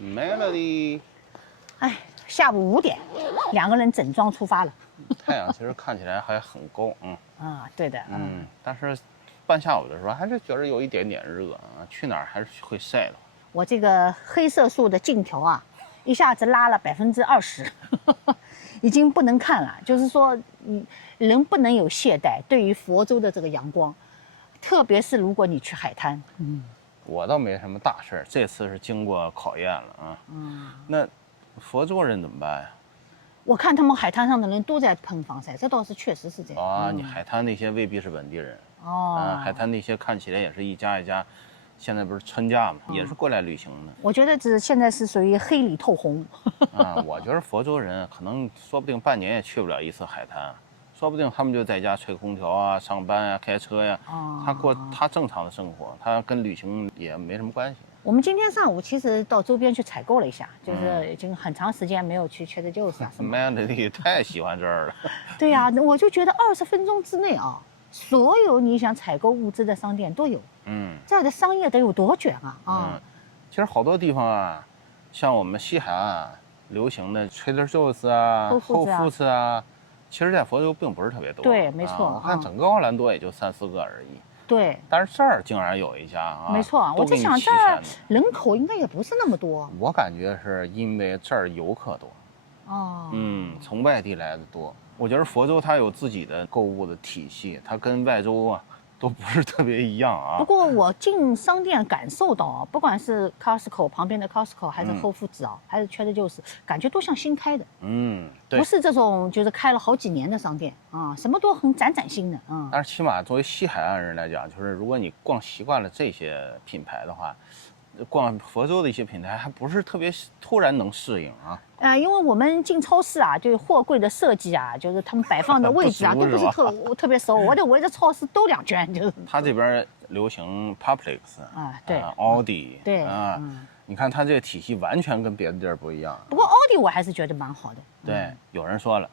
Melody，哎，下午5点，2个人整装出发了。太阳其实看起来还很高，对的，但是半下午的时候还是觉得有一点点热啊，去哪儿还是会晒的。我这个黑色素的镜头啊，一下子拉了20%，已经不能看了。就是说，人不能有懈怠，对于佛州的这个阳光，特别是如果你去海滩，我倒没什么大事儿，这次是经过考验了啊。那佛州人怎么办呀？我看他们海滩上的人都在喷防晒，这倒是确实是这样。啊，你海滩那些未必是本地人。海滩那些看起来也是一家一家，现在不是春假嘛，也是过来旅行的。我觉得现在是属于黑里透红。我觉得佛州人可能说不定半年也去不了一次海滩，说不定他们就在家吹空调啊、上班啊、开车呀。他过他正常的生活，他跟旅行也没什么关系。我们今天上午其实到周边去采购了一下，就是已经很长时间没有去Trader Joe's啊什么。Melody太喜欢这儿了。对呀，我就觉得20分钟之内啊，所有你想采购物资的商店都有。这儿的商业得有多卷啊！其实好多地方啊，像我们西海岸流行的Trader Joe's啊、Whole Foods啊，其实在佛州并不是特别多。对，没错。我看整个奥兰多也就3、4个而已。对，但是这儿竟然有一家啊！没错，我就想这儿人口应该也不是那么多。我感觉是因为这儿游客多。从外地来的多。我觉得佛州它有自己的购物的体系，它跟外州啊都不是特别一样啊。不过我进商店感受到，不管是 Costco 旁边的 Costco， 还是Whole Foods还是Trader Joe's，感觉都像新开的。对，不是这种就是开了好几年的商店什么都很崭新的但是起码作为西海岸人来讲，就是如果你逛习惯了这些品牌的话，逛佛州的一些品牌还不是特别突然能适应啊。因为我们进超市啊，就是货柜的设计啊，就是他们摆放的位置啊，都不是特别熟。我得围着超市兜2圈，就是。他这边流行 Publix 对，Aldi 对你看它这个体系完全跟别的地儿不一样。不过Aldi我还是觉得蛮好的。对，有人说了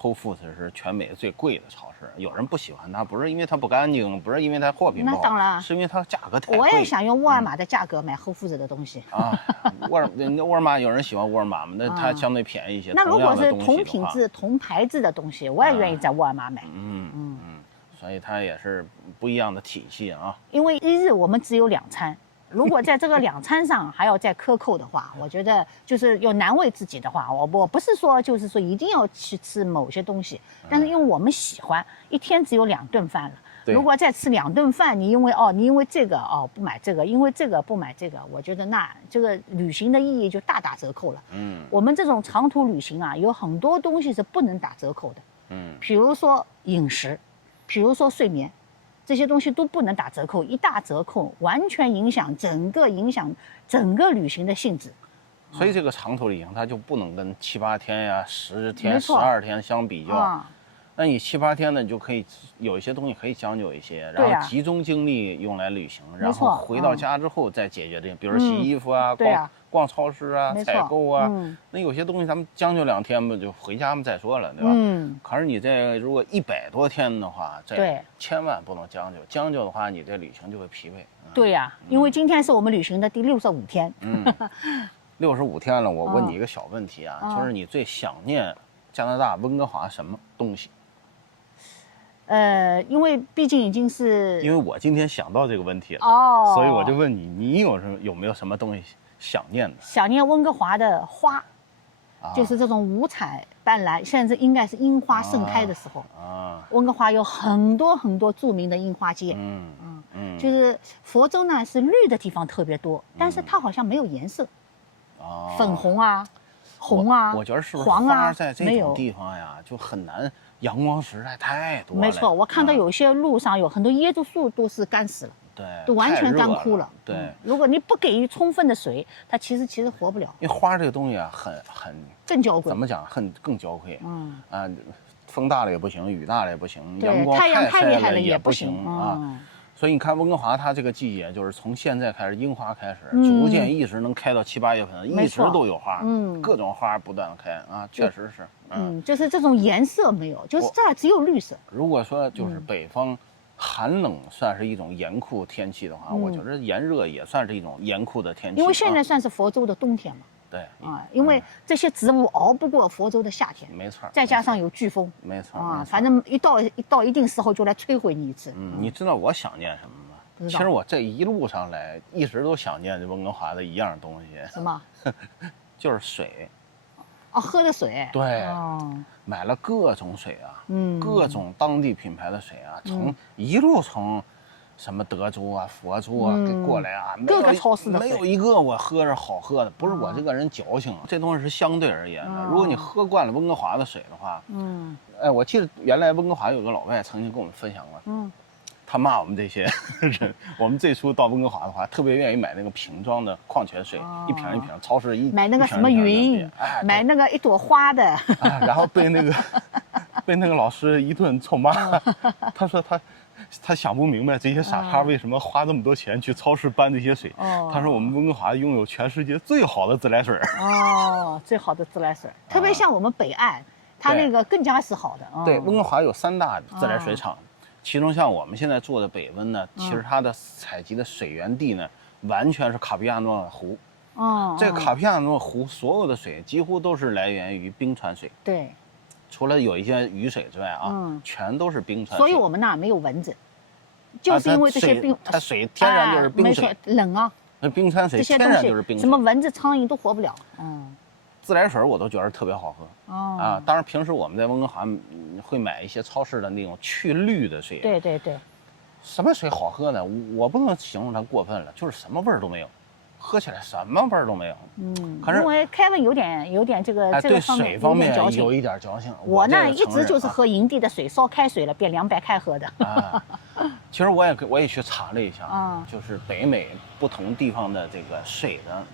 ，Whole Foods 是全美最贵的超市。有人不喜欢它，不是因为它不干净，不是因为它货品不好，那当然是因为它价格太贵。我也想用沃尔玛的价格买Whole Foods的东西沃尔玛有人喜欢沃尔玛嘛？那它相对便宜一些。那如果是同品质、同牌子的东西，我也愿意在沃尔玛买。所以它也是不一样的体系啊。因为一日我们只有2餐。如果在这个2餐上还要再克扣的话，我觉得就是要难为自己的话，我不是说就是说一定要去吃某些东西，但是因为我们喜欢，一天只有2顿饭了。如果再吃2顿饭，你因为这个不买这个，因为这个不买这个，我觉得那这个旅行的意义就大打折扣了。我们这种长途旅行啊，有很多东西是不能打折扣的。比如说饮食，比如说睡眠。这些东西都不能打折扣，一打折扣，完全影响整个旅行的性质。所以这个长途旅行它就不能跟7、8天呀、10天、12天相比较。那你7、8天呢，你就可以有一些东西可以将就一些，然后集中精力用来旅行，然后回到家之后再解决这些，比如洗衣服逛超市啊、采购啊。那有些东西咱们将就2天吧，就回家嘛再说了，对吧？可是你这如果100多天的话，这千万不能将就，将就的话，你这旅行就会疲惫。对呀，因为今天是我们旅行的第65天。65天了，我问你一个小问题啊，就是你最想念加拿大温哥华什么东西？因为毕竟已经是，因为我今天想到这个问题了所以我就问你，你有没有什么东西想念的？想念温哥华的花，就是这种五彩斑斓，现在应该是樱花盛开的时候温哥华有很多很多著名的樱花街，就是佛州呢是绿的地方特别多，但是它好像没有颜色，粉红红我觉得是不是黄花在这种地方呀就很难。阳光实在太多了，没错，我看到有些路上有很多椰子树都是干死了，对，都完全干枯了。对，如果你不给予充分的水，它其实活不了。因为花这个东西啊，更娇贵。怎么讲？更娇贵。风大了也不行，雨大了也不行，阳光太阳太厉害了也不行啊。所以你看温哥华，它这个季节就是从现在开始，樱花开始，逐渐一直能开到7、8月份，一直都有花，各种花不断的开啊，确实是，就是这种颜色没有，就是这儿只有绿色。如果说就是北方寒冷算是一种严酷天气的话，我觉得炎热也算是一种严酷的天气。因为现在算是佛州的冬天嘛。对因为这些植物熬不过佛州的夏天，没错。再加上有飓风，没错反正一到一定时候就来摧毁你一次。你知道我想念什么吗？其实我这一路上来一直都想念这温哥华的一样东西。什么？就是水。喝的水。对。买了各种水啊，各种当地品牌的水啊，一路从什么德州啊、佛州啊给过来啊，各个超市的没有一个我喝着好喝的。不是我这个人矫情，这东西是相对而言的。如果你喝惯了温哥华的水的话，我记得原来温哥华有个老外曾经跟我们分享过，他骂我们这些人，我们最初到温哥华的话，特别愿意买那个瓶装的矿泉水，一瓶一瓶，超市买那个什么云，买那个一朵花的，然后被那个老师一顿臭骂，他说他想不明白这些傻叉为什么花这么多钱去超市搬这些水。他说我们温哥华拥有全世界最好的自来水。最好的自来水，特别像我们北岸，它那个更加是好的。对，温哥华有3大自来水厂，其中像我们现在住的北温呢，其实它的采集的水源地呢，完全是卡皮亚诺湖。这个卡皮亚诺湖所有的水几乎都是来源于冰川水。对。除了有一些雨水之外全都是冰川水。所以我们那儿没有蚊子，就是因为这些冰，它水天然就是冰水，冷啊。那冰川水天然就是冰水，什么蚊子、苍蝇都活不了。自来水我都觉得特别好喝。当然平时我们在温哥华会买一些超市的那种去氯的水。对。什么水好喝呢？我不能形容它过分了，就是什么味儿都没有。喝起来什么味儿都没有。可是因为凯文有点这个对水方面有一点矫情。我呢一直就是喝营地的水，烧开水了变凉白开喝的。其实我也去查了一下，就是北美不同地方的这个水的，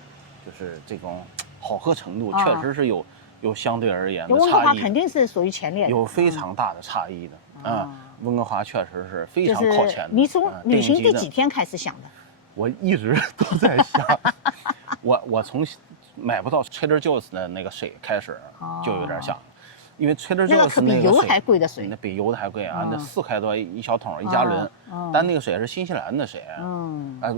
就是这种好喝程度，确实是有相对而言的差异。温哥华肯定是属于前列的，有非常大的差异的。温哥华确实是非常靠前的。你从旅行第几天开始想的？我一直都在想，我从买不到 Trader Joe's 的那个水开始就有点想，因为 Trader Joe's 那个比油还贵的水，那比油的还贵啊，那4块多一小桶1加仑，但那个水是新西兰的水。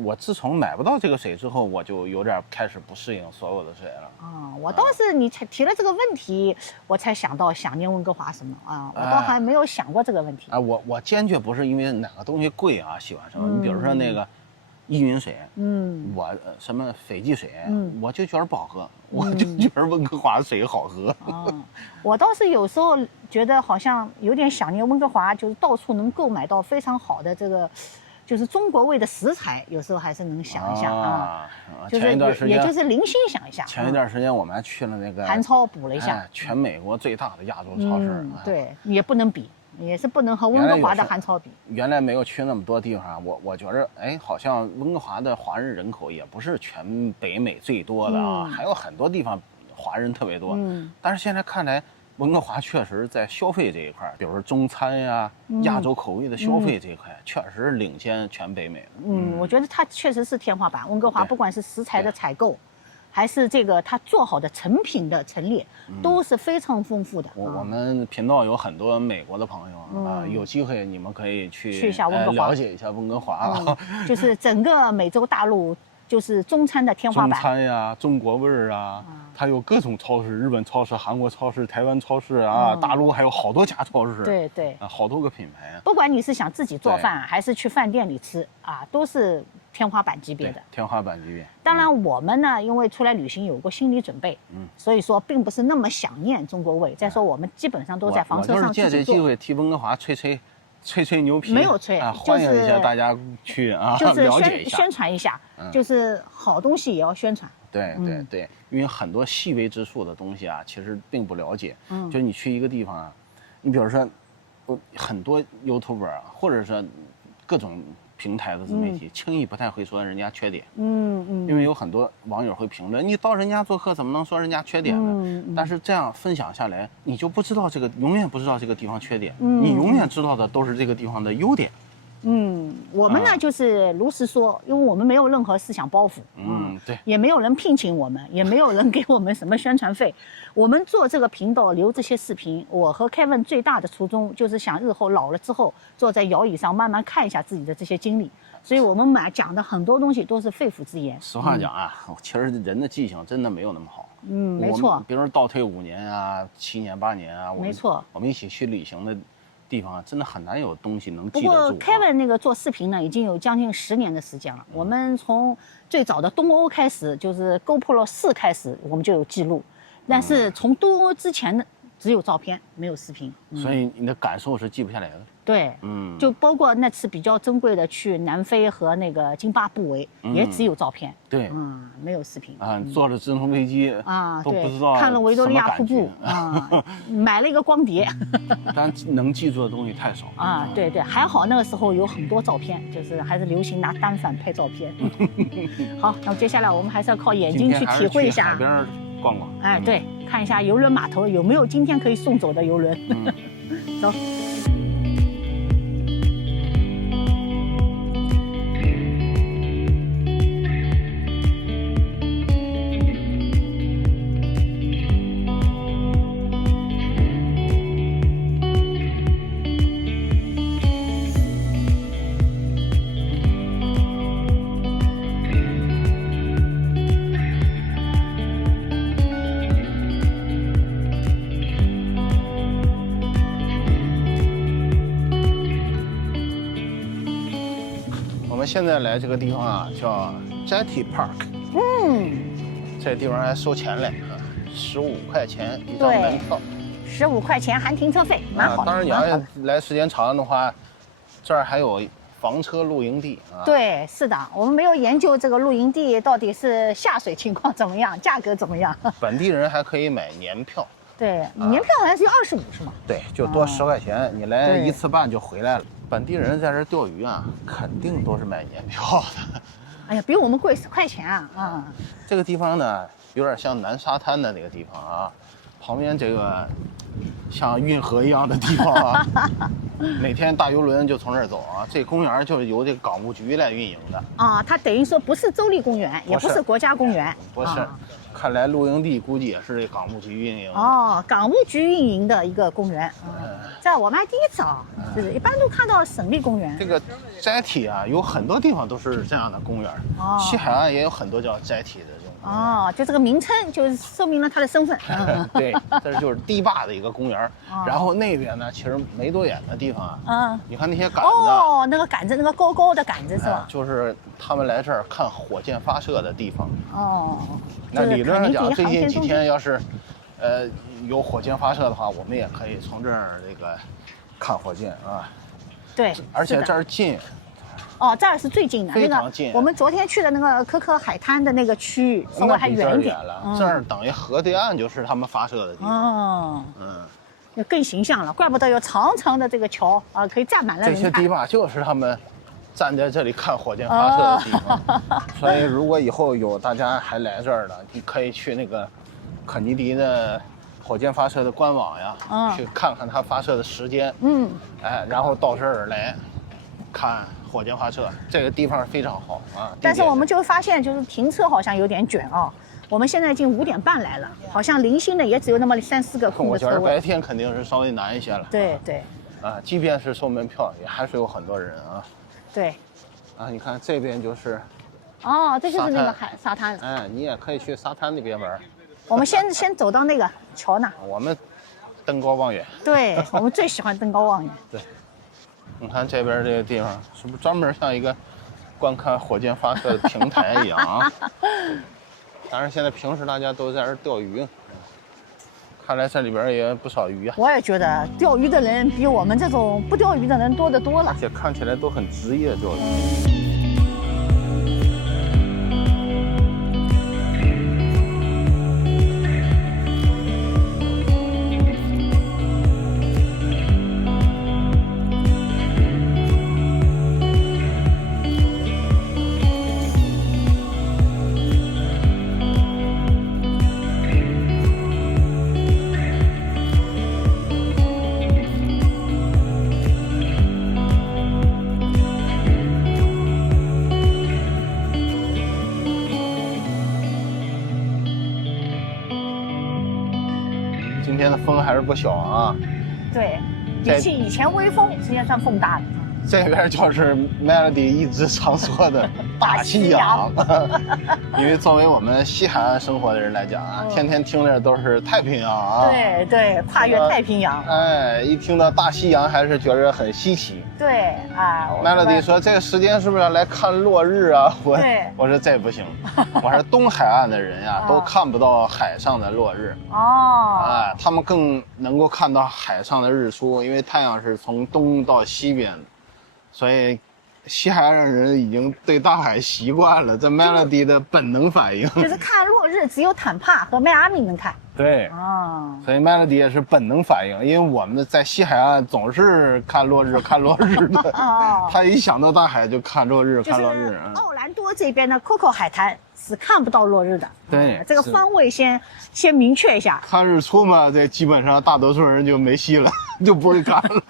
我自从买不到这个水之后，我就有点开始不适应所有的水了。我倒是你才提了这个问题，我才想到想念温哥华什么我倒还没有想过这个问题。我坚决不是因为哪个东西贵喜欢什么，你比如说那个依云水，我什么斐济水，我就觉得不好喝，我就觉得温哥华的水好喝。我倒是有时候觉得好像有点想念温哥华，就是到处能购买到非常好的这个，就是中国味的食材，有时候还是能想一想就是也就是零星想一下。前一段时间我们还去了那个韩超补了一下，全美国最大的亚洲超市。对，也不能比。也是不能和温哥华的韩超比。原来没有去那么多地方，我觉着，好像温哥华的华人人口也不是全北美最多的还有很多地方华人特别多。但是现在看来，温哥华确实在消费这一块，比如说中餐呀、亚洲口味的消费这一块，确实领先全北美的。我觉得它确实是天花板。温哥华不管是食材的采购，还是这个它做好的成品的陈列，都是非常丰富的。我们频道有很多美国的朋友有机会你们可以去一下温哥华，了解一下温哥华就是整个美洲大陆就是中餐的天花板。中餐呀，中国味儿它有各种超市，日本超市、韩国超市、台湾超市大陆还有好多家超市。对好多个品牌。不管你是想自己做饭还是去饭店里吃都是天花板级别的。天花板级别。当然我们呢，因为出来旅行有过心理准备，所以说并不是那么想念中国味。再说我们基本上都在房车上自己做。我就是借这机会替温哥华吹牛皮。没有吹欢迎一下大家去就是了解一下，宣传一下，就是好东西也要宣传。对，因为很多细微之处的东西其实并不了解。就是你去一个地方你比如说，很多 YouTuber 或者说各种平台的自媒体，轻易不太会说人家缺点。因为有很多网友会评论，你到人家做客怎么能说人家缺点呢？但是这样分享下来，你就不知道永远不知道这个地方缺点，你永远知道的都是这个地方的优点。我们呢就是如实说，因为我们没有任何思想包袱，对，也没有人聘请我们，也没有人给我们什么宣传费。我们做这个频道留这些视频，我和 Kevin 最大的初衷就是想日后老了之后，坐在摇椅上慢慢看一下自己的这些经历。所以我们讲的很多东西都是肺腑之言。实话讲啊，其实人的记性真的没有那么好。没错。比如说倒退5年啊、7年、8年啊，没错，我们一起去旅行的地方，真的很难有东西能记得住。不过 Kevin 那个做视频呢，已经有将近10年的时间了。我们从最早的东欧开始，就是 GoPro 4开始，我们就有记录。但是从东欧之前的只有照片，没有视频。所以你的感受是记不下来的。对，就包括那次比较珍贵的去南非和那个津巴布韦，也只有照片。对，没有视频。坐着直升飞机都不知道看了维多利亚瀑布买了一个光碟。但能记住的东西太少对，还好那个时候有很多照片，就是还是流行拿单反拍照片。好，那么接下来我们还是要靠眼睛去体会一下。海边逛逛。对，看一下邮轮码头有没有今天可以送走的邮轮。走。现在来这个地方啊，叫 Jetty Park。这地方还收钱嘞，15块钱一张门票，15块钱含停车费，蛮好的。当然你要来时间长的话，这儿还有房车露营地啊。对，是的，我们没有研究这个露营地到底是下水情况怎么样，价格怎么样。本地人还可以买年票。对，年票好像是25是吗？对，就多10块钱，你来1次半就回来了。本地人在这钓鱼啊，肯定都是买年票的。哎呀，比我们贵10块钱啊！这个地方呢，有点像南沙滩的那个地方啊，旁边这个像运河一样的地方啊，每天大游轮就从这儿走啊。这公园就是由这个港务局来运营的它等于说不是州立公园，也不是国家公园，不是。看来露营地估计也是这港务局运营。港务局运营的一个公园。在我们还第一次就是一般都看到省立公园。这个斋体啊，有很多地方都是这样的公园。西海岸也有很多叫斋体的这种。就这个名称就说明了它的身份。对，这就是堤坝的一个公园。然后那边呢，其实没多远的地方啊，你看那些杆子。那个杆子，那个高高的杆子是吧？就是他们来这儿看火箭发射的地方。那就是理论上讲，最近几天要是，有火箭发射的话，我们也可以从这儿这个看火箭啊。对，而且这儿近。这儿是最近的，非常近。我们昨天去的那个可可海滩的那个区域，稍微还远一点了。这儿等于河对岸就是他们发射的地方。就更形象了，怪不得有长长的这个桥可以站满了人。这些堤坝就是他们站在这里看火箭发射的地方。所以如果以后有大家还来这儿的，你可以去那个肯尼迪的火箭发射的官网呀，去看看它发射的时间。然后到这儿来看火箭发射，这个地方非常好啊。但是我们就发现，就是停车好像有点卷我们现在已经5点半来了，好像零星的也只有那么3、4个空的车位。我觉得白天肯定是稍微难一些了。对。即便是收门票，也还是有很多人啊。对。你看这边就是。这就是那个沙滩。你也可以去沙滩那边玩。我们先走到那个桥那。我们登高望远。对，我们最喜欢登高望远。对。你看这边这个地方，是不是专门像一个观看火箭发射的平台一样啊？当然，现在平时大家都在这儿钓鱼，看来这里边也不少鱼啊。我也觉得钓鱼的人比我们这种不钓鱼的人多得多了，而且看起来都很职业钓鱼。今天的风还是不小啊。对，比起以前微风，今天算风大了。这边就是 Melody 一直常说的大西洋，因为作为我们西海岸生活的人来讲啊，天天听着都是太平洋啊。对对，跨越太平洋。哎，一听到大西洋还是觉得很稀奇。对啊 ，Melody 说这个时间是不是要来看落日啊？我说这不行，我是东海岸的人呀，都看不到海上的落日。哦。哎，他们更能够看到海上的日出，因为太阳是从东到西边的。所以，西海岸人已经对大海习惯了，这 Melody 的本能反应就是看落日，只有坦帕和迈阿密能看。对，所以 Melody 也是本能反应，因为我们在西海岸总是看落日的，他一想到大海就看落日，看落日。奥兰多这边的 Coco 海滩是看不到落日的。对，这个方位先明确一下。看日出嘛，这基本上大多数人就没戏了，就不会看了。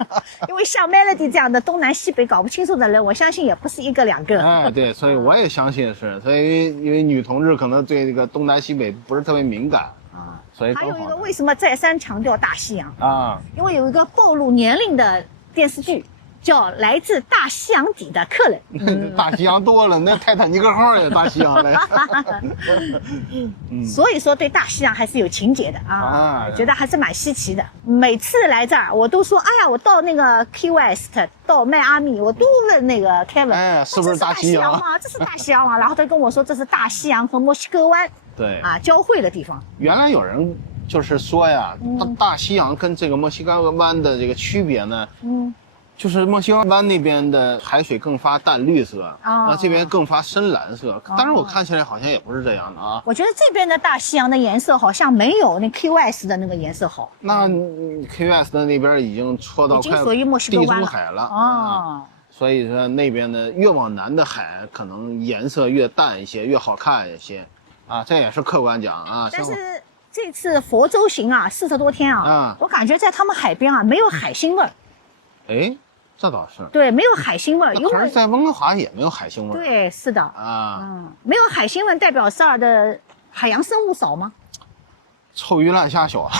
因为像 Melody 这样的东南西北搞不清楚的人，我相信也不是一个两个。哎，对，所以我也相信是，所以因为女同志可能对这个东南西北不是特别敏感啊，所以还有一个为什么再三强调大西洋啊？因为有一个暴露年龄的电视剧。叫来自大西洋底的客人，大西洋多了，那泰坦尼克号也大西洋来。所以说对大西洋还是有情节的啊，觉得还是蛮稀奇的。每次来这儿，我都说，哎呀，我到那个 Key West， 到迈阿密，我都问那个 Kevin， 哎，是不是大西洋吗？这是大西洋吗？然后他跟我说，这是大西洋和墨西哥湾对啊交汇的地方。原来有人就是说呀，大西洋跟这个墨西哥湾的这个区别呢，就是墨西哥湾那边的海水更发淡绿色，那这边更发深蓝色。但是我看起来好像也不是这样的啊。我觉得这边的大西洋的颜色好像没有那 Key West 的那个颜色好。那 Key West 的那边已经戳到快地中海了啊，所以说那边的越往南的海可能颜色越淡一些，越好看一些，啊，这也是客观讲啊。但是这次佛州行啊，40多天啊，我感觉在他们海边啊没有海腥味儿。哎，这倒是。对，没有海腥味儿，可是在温哥华也没有海腥味儿。对，是的啊，没有海腥味儿代表这儿的海洋生物少吗？臭鱼烂虾少。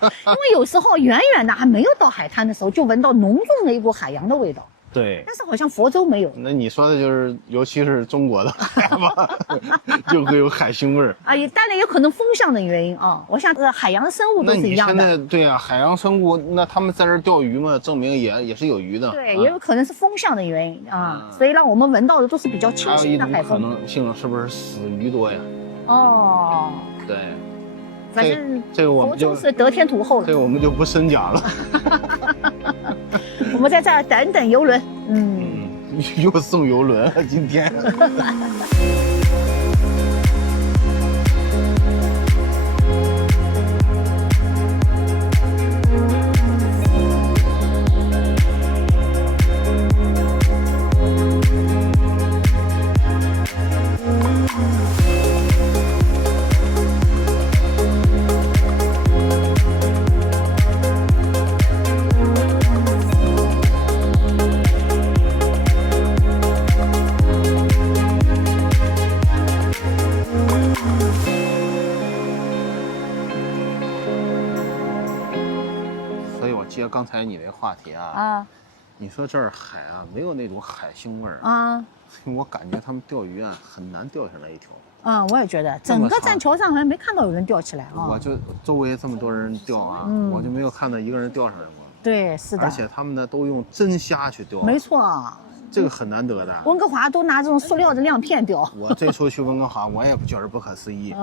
因为有时候远远的还没有到海滩的时候，就闻到浓重的一股海洋的味道。对，但是好像佛州没有。那你说的就是，尤其是中国的海吧，就会有海腥味儿啊，也当然有可能风向的原因啊。我想海洋生物都是一样的。那你现在对啊，海洋生物，那他们在这儿钓鱼嘛，证明也是有鱼的。对，也有可能是风向的原因啊，所以让我们闻到的都是比较清新的海风。还有一种可能性是不是死鱼多呀？哦，对，反正这个我们就是得天独厚了。这个我们就不深讲了。我们在这儿等邮轮，又送邮轮今天。刚才你那话题啊，你说这儿海啊没有那种海腥味儿啊，我感觉他们钓鱼啊很难钓下来一条。我也觉得整个栈桥上好像没看到有人钓起来啊。我就周围这么多人钓啊，我就没有看到一个人钓上来过。对，是的。而且他们呢都用真虾去钓。没错。这个很难得的。温哥华都拿这种塑料的亮片钓。我这次去温哥华，我也觉得不可思议。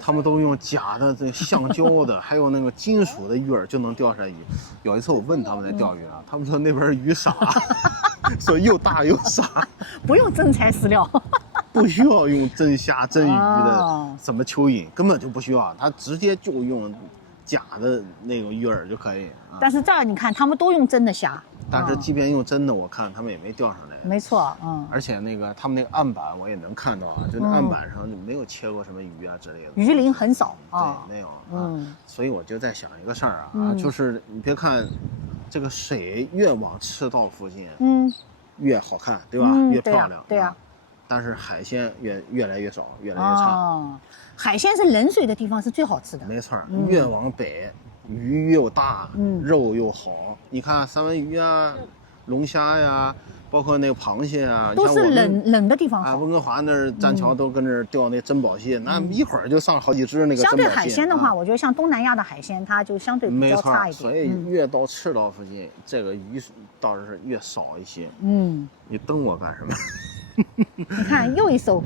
他们都用假的这橡胶的，还有那个金属的鱼饵就能钓上来鱼。有一次我问他们在钓鱼啊，他们说那边鱼傻，说又大又傻，不用真材实料，不需要用真虾真鱼的什么蚯蚓，根本就不需要，他直接就用假的那种鱼饵就可以。但是这儿你看，他们都用真的虾。但是即便用真的，我看他们也没钓上来。没错，而且那个他们那个案板我也能看到啊，就那案板上就没有切过什么鱼啊之类的。鱼鳞很少啊，对，没有。所以我就在想一个事儿啊，就是你别看这个水越往赤道附近，越好看，对吧？越漂亮。对呀。但是海鲜越来越少，越来越差。哦，海鲜是冷水的地方是最好吃的。没错，越往北，鱼又大，肉又好。你看三文鱼啊，龙虾呀，包括那个螃蟹啊，都是冷的地方好。啊，温哥华那儿栈桥都跟那儿钓那珍宝蟹，那一会儿就上好几只那个珍宝蟹。相对海鲜的话，我觉得像东南亚的海鲜，它就相对比较差一点。所以越到赤道附近，这个鱼倒是越少一些。你瞪我干什么？你看又一艘。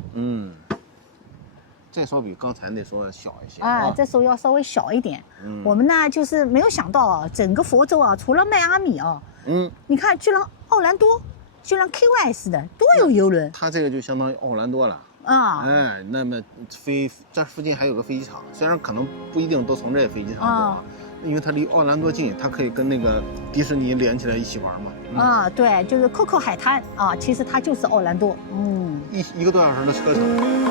这艘比刚才那艘要小一些啊，这艘要稍微小一点。我们呢就是没有想到啊，整个佛州啊，除了迈阿密啊，你看居然奥兰多，居然 Key West 的都有游轮。它这个就相当于奥兰多了。哎，那么这附近还有个飞机场，虽然可能不一定都从这飞机场走啊，因为它离奥兰多近，它可以跟那个迪士尼连起来一起玩嘛。对，就是 Coco 海滩啊，其实它就是奥兰多。一个多小时的车程。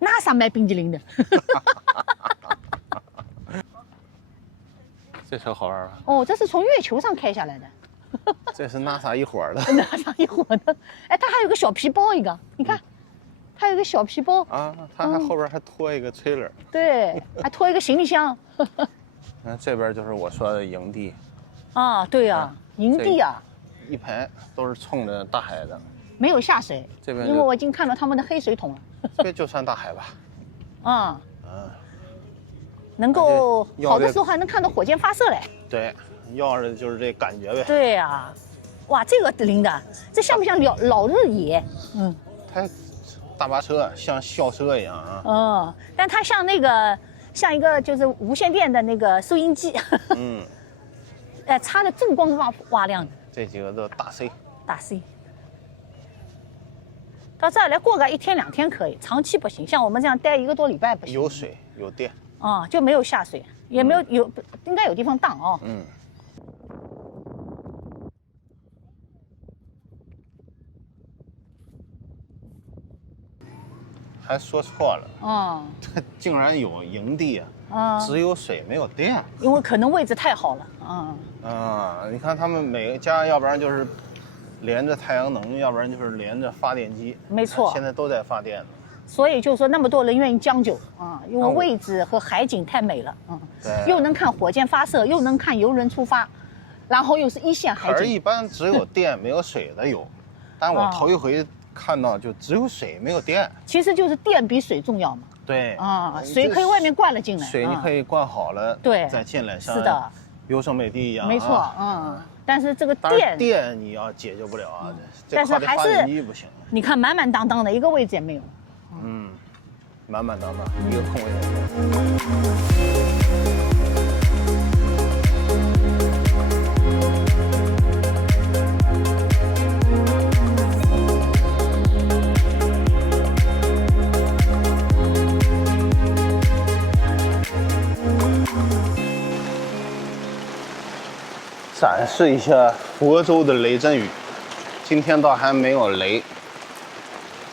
NASA 卖冰激凌的。这车好玩吧？哦，这是从月球上开下来的。这是 NASA 一伙的。NASA 一伙的。哎，它还有个小皮包一个，你看，它有个小皮包啊，它还后边还拖一个 trailer。对，还拖一个行李箱。那这边就是我说的营地。啊，对啊，营地啊，一排都是冲着大海的。没有下水，这边因为我已经看到他们的黑水桶了。这边就算大海吧。能够好的时候还能看到火箭发射嘞。对，要的就是这感觉呗。对呀，哇，这个林的，这像不像老日野？它大巴车像校车一样啊。但它像一个就是无线电的那个收音机。插的锃光瓦亮的。这几个都大 C。大 C。到这儿来过个1天2天可以，长期不行。像我们这样待1个多礼拜不行。有水有电。就没有下水，也没有应该有地方荡啊。还说错了。它竟然有营地啊！只有水没有电。因为可能位置太好了。你看他们每个家，要不然就是连着太阳能，要不然就是连着发电机。没错，现在都在发电呢。所以就是说那么多人愿意将就因为位置和海景太美了。又能看火箭发射，又能看游轮出发，然后又是一线海景。而一般只有电没有水的有，但我头一回看到就只有水没有电。其实就是电比水重要嘛。对水可以外面灌了进来，水你可以灌好了，对，再进来，像是的，优胜美地一样。没错，但是这个电你要解决不了啊，但是还是不行。你看满满当当的，一个位置也没有。满满当当，一个空位也没有。展示一下佛州的雷阵雨，今天倒还没有雷。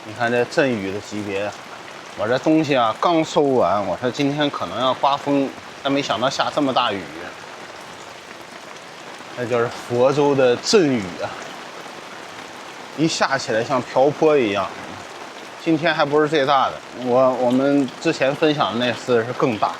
你看这阵雨的级别，我这东西啊刚收完，我说今天可能要刮风，但没想到下这么大雨。那就是佛州的阵雨啊，一下起来像瓢泼一样。今天还不是最大的，我们之前分享的那次是更大。